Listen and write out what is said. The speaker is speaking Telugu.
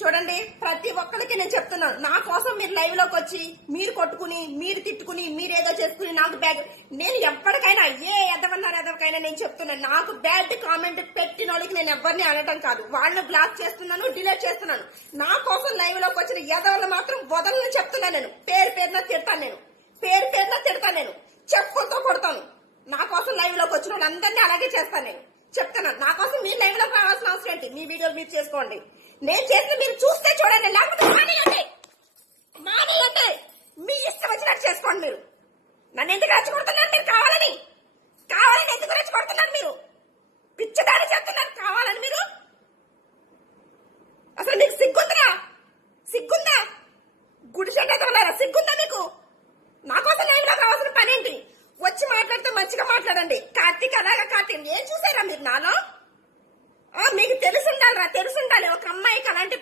చూడండి, ప్రతి ఒక్కరికి నేను చెప్తున్నాను, నా కోసం మీరు లైవ్ లోకి వచ్చి మీరు కొట్టుకుని, మీరు తిట్టుకుని, మీరు ఏదో చేసుకుని నాకు బ్యాగ్, నేను ఎప్పటికైనా ఏ ఎదవకైనా నేను చెప్తున్నాను, నాకు బ్యాడ్ కామెంట్ పెట్టిన వాళ్ళకి నేను ఎవరిని అనటం కాదు, వాళ్ళని బ్లాక్ చేస్తున్నాను, డిలీట్ చేస్తున్నాను. నా కోసం లైవ్ లోకి వచ్చిన ఎదవలు మాత్రం వదలని చెప్తున్నాను. నేను పేరు పేరున తిడతాను, నేను చెప్పులతో కొడతాను. నా కోసం లైవ్ లోకి వచ్చిన వాళ్ళందరినీ అలాగే చేస్తాను. నేను చెప్తున్నాను, నా కోసం మీరు లైవ్ లోకి రావాల్సిన అవసరం ఏంటి? మీ వీడియోలు మీరు చేసుకోండి, నేను చేసిన మీరు చూస్తే చూడండి, లేకపోతే మానేయండి. మీ ఇష్టం వచ్చినట్టు చేసుకోండి. మీరు నన్ను ఎందుకు రెచ్చగొడుతున్నారు? మీరు కావాలని ఎందుకు రెచ్చగొడుతున్నారు? మీరు పిచ్చదారి చెప్తున్నారు కావాలని. మీరు అసలు మీకు సిగ్గుందా? గుడిసెట్టారా? సిగ్గుందా మీకు? నా కోసం లైవ్ లోకి రావాల్సిన పని ఏంటి? వచ్చి మాట్లాడితే మంచిగా మాట్లాడండి. కార్తీక్ అలాగా కార్తీక్ ఏం చూసారా మీరు నాలో? మీకు తెలుసుండాలి ఒక అమ్మాయికి అలాంటి